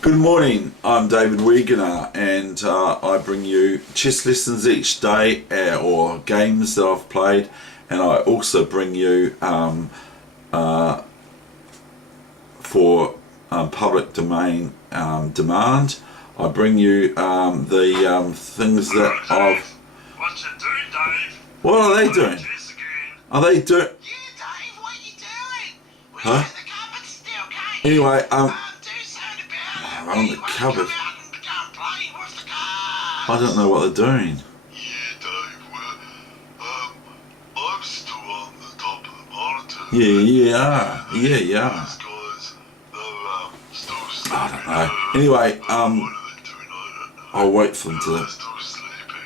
Good morning, I'm David Weegenaar, and I bring you chess lessons each day or games that I've played, and I also bring you for public domain demand. I bring you the things that I've... What you doing, Dave? What are they doing? Are they doing... Yeah, Dave, what are you doing? Huh? The cupboard's still going. Anyway, do something about it. on the cupboard. Come out and come play with the cars. I don't know what they're doing. Yeah, Dave, I'm still on the top of the monitor. Yeah. Those guys, they're still sleeping. I don't know. Anyway, What are they doing? I don't know. I'll wait for them They're to... still sleeping.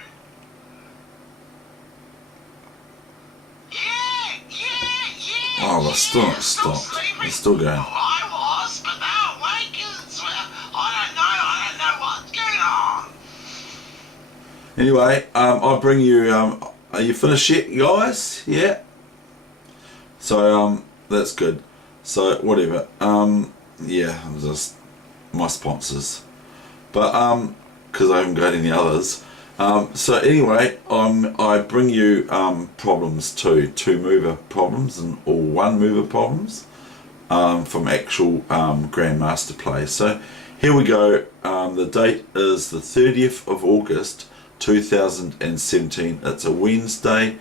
Yeah. Oh, they're still not stopped. They're still going. Well, I was, but they're awake. I don't know what's going on. Anyway, I'll bring you, are you finished yet, guys? Yeah? So, that's good. So, whatever. Yeah, I'm just my sponsors. But, because I haven't got any others. So anyway, I bring you problems too, 2-mover problems or 1-mover problems from actual Grandmaster play. So here we go. The date is the 30th of August 2017. It's a Wednesday.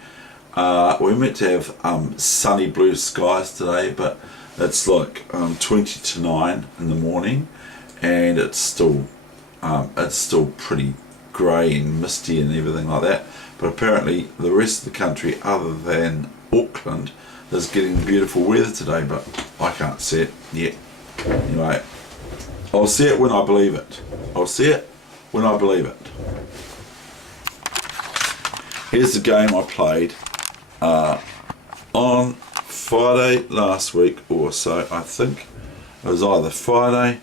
We're meant to have sunny blue skies today, but it's like 20 to 9 in the morning, and it's still pretty grey and misty and everything like that. But apparently the rest of the country, other than Auckland, is getting beautiful weather today, but I can't see it yet. Anyway, I'll see it when I believe it. I'll see it when I believe it. Here's the game I played on Friday last week or so. I think it was either Friday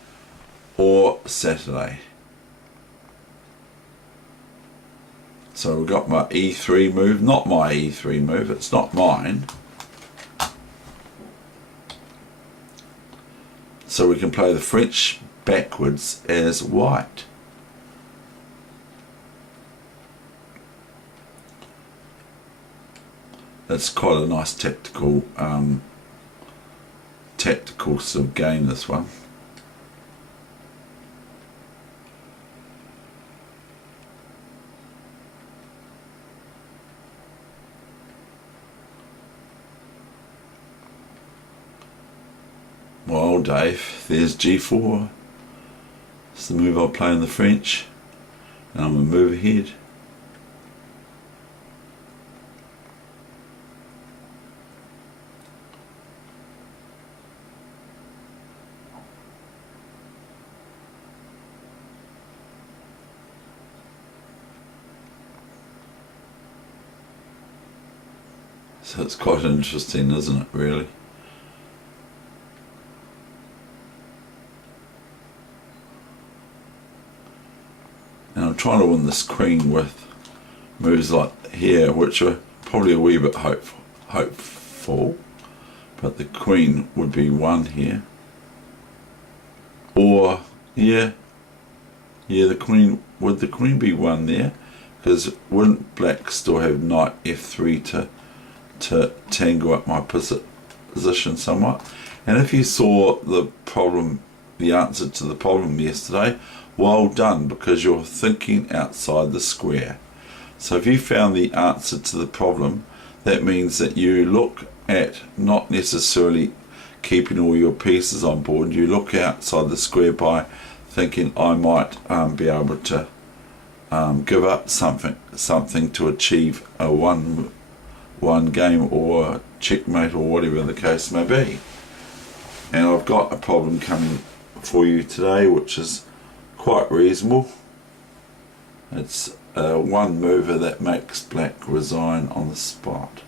or Saturday. So we've got my E3 move, not my E3 move, it's not mine. So we can play the French backwards as white. It's quite a nice tactical sort of game, this one. Well, Dave, there's G4. It's the move I'll play in the French, and I'm going to move ahead. So it's quite interesting, isn't it, really? And I'm trying to win this queen with moves like here, which are probably a wee bit hopeful, but the queen would be 1 here, or the queen, would the queen be 1 there? Because wouldn't black still have knight f3 to tangle up my position somewhat? And if you saw the answer to the problem yesterday, well done, because you're thinking outside the square. So if you found the answer to the problem, that means that you look at not necessarily keeping all your pieces on board, you look outside the square by thinking, I might be able to give up something to achieve a one game or checkmate or whatever the case may be. And I've got a problem coming for you today, which is quite reasonable. It's a 1-mover that makes black resign on the spot.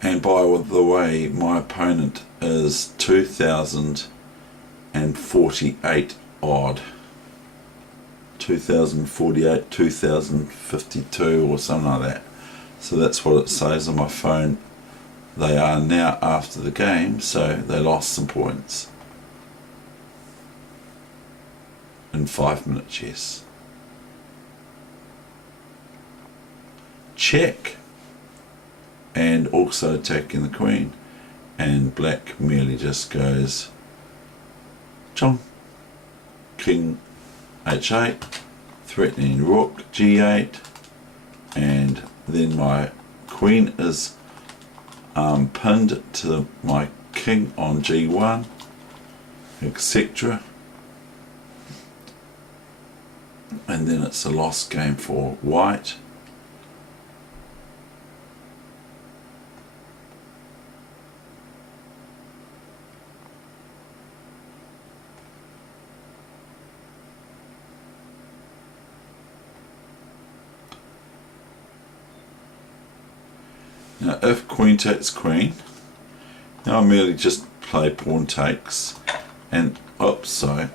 And by the way, my opponent is 2048 odd. 2048, 2052 or something like that. So that's what it says on my phone they are now after the game, so they lost some points in 5-minute chess. Check, and also attacking the queen, and black merely just goes chong, king h8, threatening rook g8, and then my queen is pinned to my king on g1, etc. And then it's a lost game for white. Now if queen takes queen, now I merely just play pawn takes, and oops, so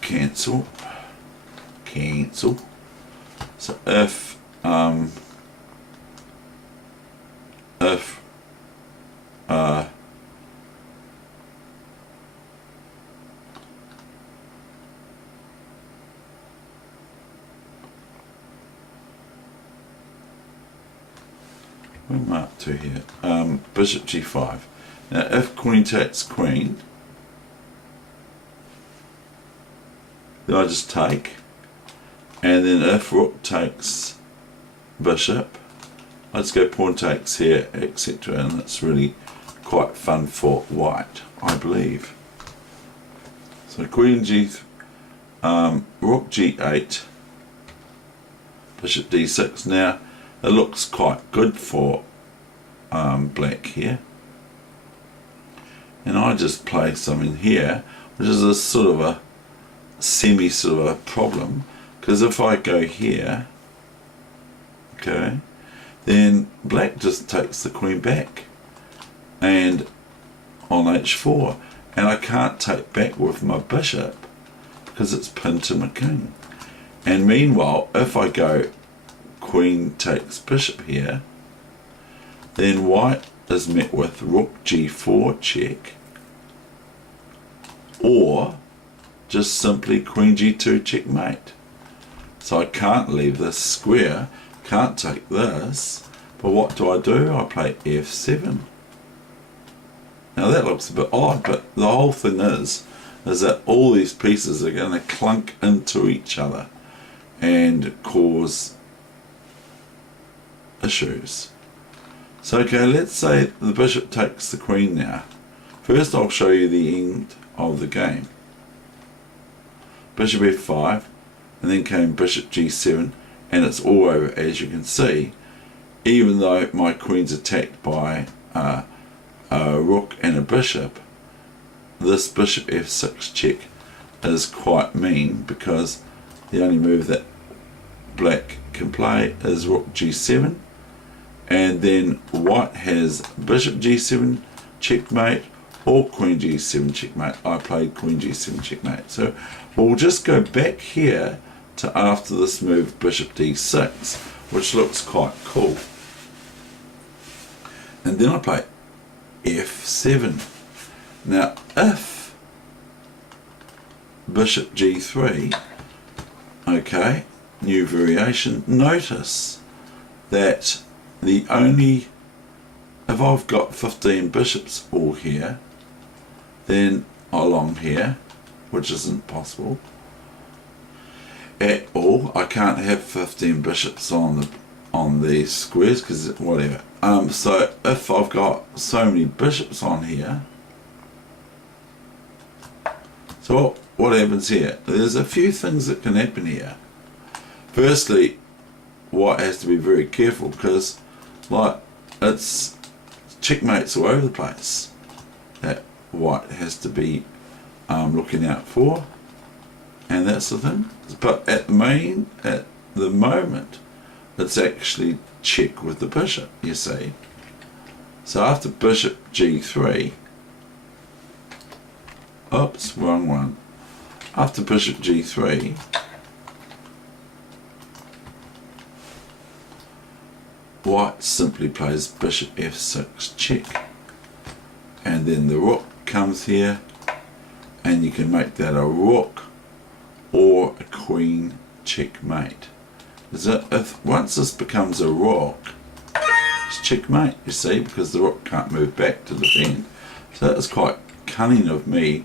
cancel. So if where am I up to here? Bishop g5. Now if queen takes queen, then I just take, and then if rook takes bishop, I just go pawn takes here, etc. And it's really quite fun for white, I believe. So queen g, rook g8, bishop d6. Now it looks quite good for black here, and I just play something here, which is a sort of a sort of a problem, because if I go here, okay, then black just takes the queen back and on h4, and I can't take back with my bishop because it's pinned to my king. And meanwhile, if I go queen takes bishop here, then white is met with rook g4 check, or just simply queen g2 checkmate. So I can't leave this square, can't take this, but what do? I play f7. Now that looks a bit odd, but the whole thing is that all these pieces are going to clunk into each other and cause issues. So okay, let's say the bishop takes the queen now. First I'll show you the end of the game. Bishop f5, and then came bishop g7, and it's all over, as you can see, even though my queen's attacked by a rook and a bishop. This bishop f6 check is quite mean, because the only move that black can play is rook g7, and then white has bishop g7 checkmate or queen g7 checkmate. I played queen g7 checkmate. So we'll just go back here to after this move bishop d6, which looks quite cool. And then I play f7. Now if bishop g3, okay, new variation, notice that the only, if I've got 15 bishops all here, then along here, which isn't possible at all, I can't have 15 bishops on these squares, because whatever. So if I've got so many bishops on here, so what happens here? There's a few things that can happen here. Firstly, white has to be very careful, because like it's checkmates all over the place that white has to be looking out for, and that's the thing. But at the moment, it's actually check with the bishop, you see. So after bishop g3, oops, wrong one. After bishop g3, white simply plays bishop f6 check, and then the rook comes here, and you can make that a rook or a queen checkmate. Once this becomes a rook, it's checkmate, you see, because the rook can't move back to defend. So that was quite cunning of me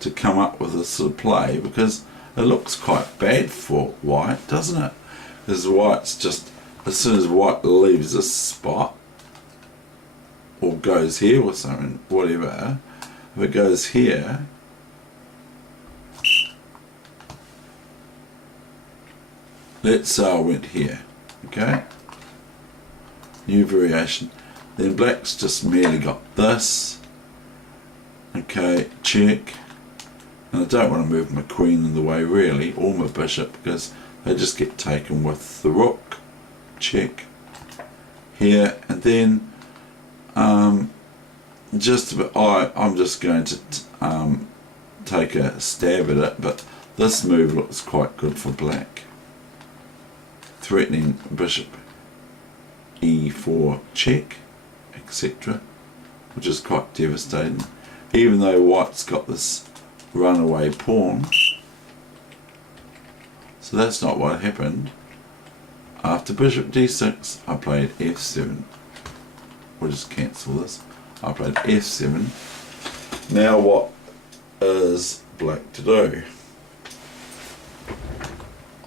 to come up with this sort of play, because it looks quite bad for white, doesn't it? Because white's just, as soon as white leaves this spot, or goes here or something, whatever, if it goes here, let's say I went here, okay, new variation, then black's just merely got this, okay, check, and I don't want to move my queen in the way really, or my bishop, because they just get taken with the rook, check, here, and then just a bit, I'm just going to take a stab at it, but this move looks quite good for black, threatening bishop e4 check, etc., which is quite devastating, even though white's got this runaway pawn. So that's not what happened. After bishop d6 I played f7. We'll just cancel this. I played f7. Now what is black to do?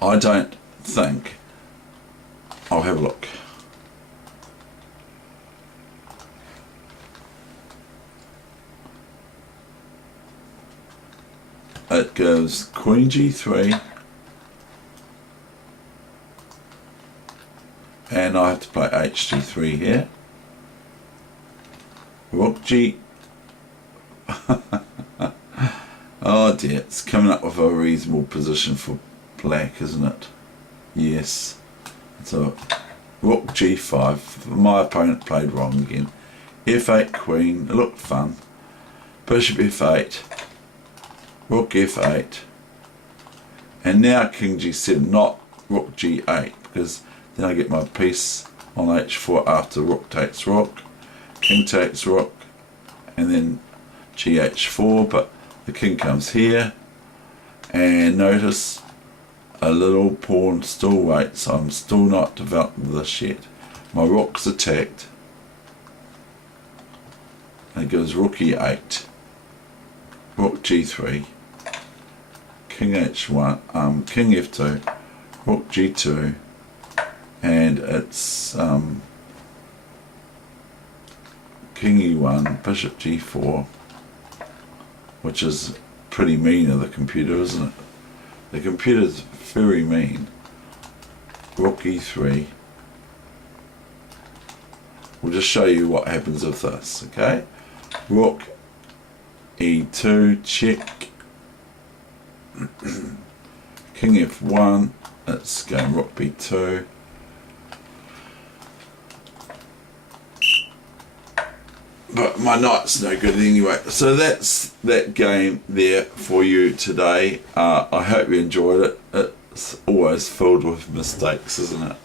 I don't think, I'll have a look. It goes queen g3, and I have to play hg3 here. Rook g. Oh dear, it's coming up with a reasonable position for black, isn't it? Yes. So rook g5. My opponent played wrong again. f8 queen. It looked fun. Bishop f8. Rook f8. And now king g7, not rook g8, because then I get my piece on h4 after rook takes rook. King takes rook, and then gh4, but the king comes here, and notice a little pawn still waits. I'm still not developing this yet. My rook's attacked, and it goes rook e8, rook g3, king h1, king f2, rook g2, and it's king e1, bishop g4, which is pretty mean of the computer, isn't it? The computer's very mean. Rook e3. We'll just show you what happens with this, okay? Rook e2, check. King f1, it's going rook b2. But my knight's no good anyway. So that's that game there for you today. I hope you enjoyed it. It's always filled with mistakes, isn't it?